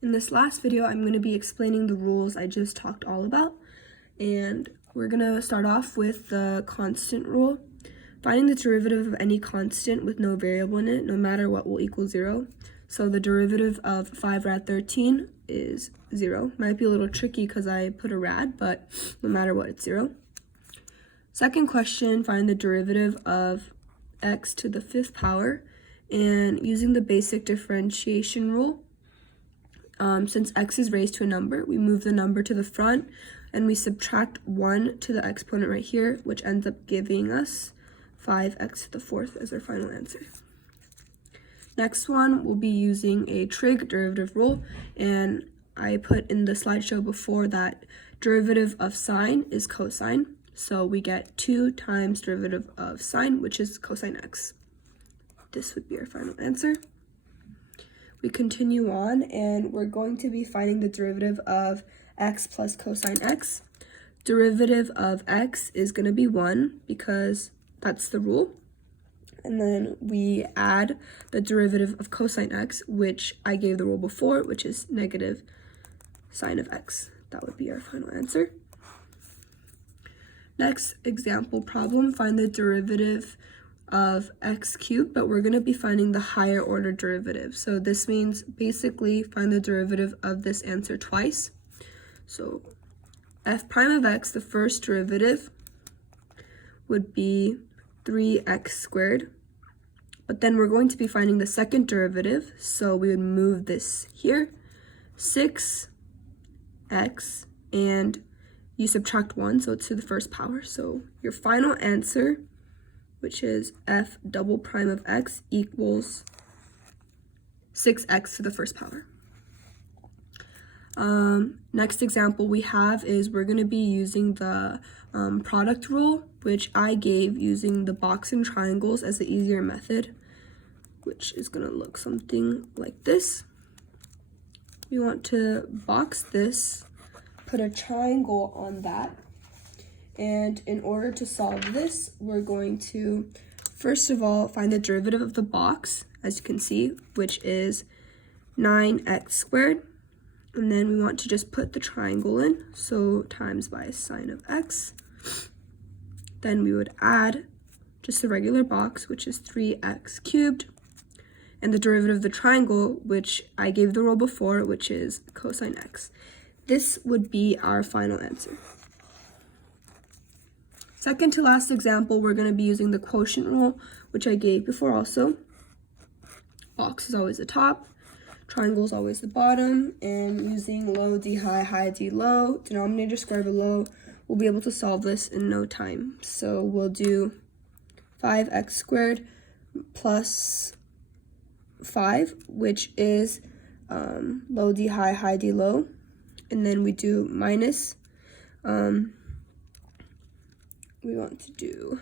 In this last video, I'm going to be explaining the rules I just talked all about, and we're going to start off with the constant rule. Finding the derivative of any constant with no variable in it, no matter what, will equal 0. So the derivative of 5 rad 13 is 0. Might be a little tricky because I put a rad, but no matter what, it's 0. Second question, find the derivative of x to the 5th power. And using the basic differentiation rule, since x is raised to a number, we move the number to the front and we subtract 1 to the exponent right here, which ends up giving us 5x to the 4th as our final answer. Next one, we'll be using a trig derivative rule, and I put in the slideshow before that derivative of sine is cosine, so we get 2 times derivative of sine, which is cosine x. This would be our final answer. We continue on, and we're going to be finding the derivative of x plus cosine x. Derivative of x is going to be 1 because that's the rule. And then we add the derivative of cosine x, which I gave the rule before, which is negative sine of x. That would be our final answer. Next example problem, find the derivative of x cubed, but we're going to be finding the higher order derivative. So this means basically find the derivative of this answer twice. So f prime of x, the first derivative, would be 3x squared. But then we're going to be finding the second derivative, so we would move this here, 6x, and you subtract 1, so it's to the first power. So your final answer, which is f double prime of x, equals 6x to the first power. Next example we have is we're going to be using the product rule, which I gave using the box and triangles as the easier method, which is going to look something like this. We want to box this, put a triangle on that, and in order to solve this, we're going to first of all find the derivative of the box, as you can see, which is 9x squared. And then we want to just put the triangle in, so times by sine of x. Then we would add just a regular box, which is 3x cubed, and the derivative of the triangle, which I gave the rule before, which is cosine x. This would be our final answer. Second to last example, we're going to be using the quotient rule, which I gave before also. Box is always the top, triangle is always the bottom, and using low d high, high d low, denominator square below, we'll be able to solve this in no time. So we'll do 5x squared plus 5, which is low d high, high d low, and then we do minus, we want to do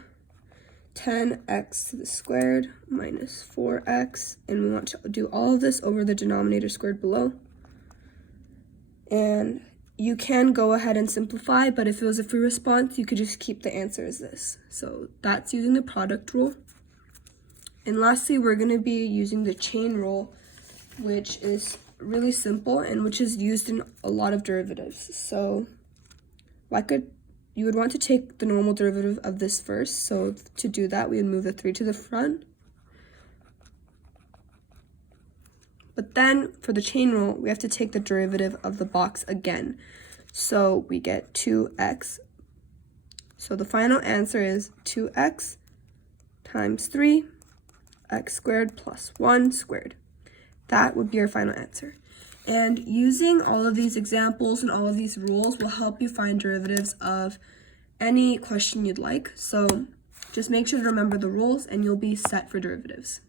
10x to the squared minus 4x, and we want to do all of this over the denominator squared below. And you can go ahead and simplify, but if it was a free response, you could just keep the answer as this. So that's using the product rule. And lastly, we're going to be using the chain rule, which is really simple and which is used in a lot of derivatives. So you would want to take the normal derivative of this first. So to do that, we would move the 3 to the front. But then for the chain rule, we have to take the derivative of the box again. So we get 2x. So the final answer is 2x times 3, x squared plus 1 squared. That would be our final answer. And using all of these examples and all of these rules will help you find derivatives of any question you'd like. So just make sure to remember the rules and you'll be set for derivatives.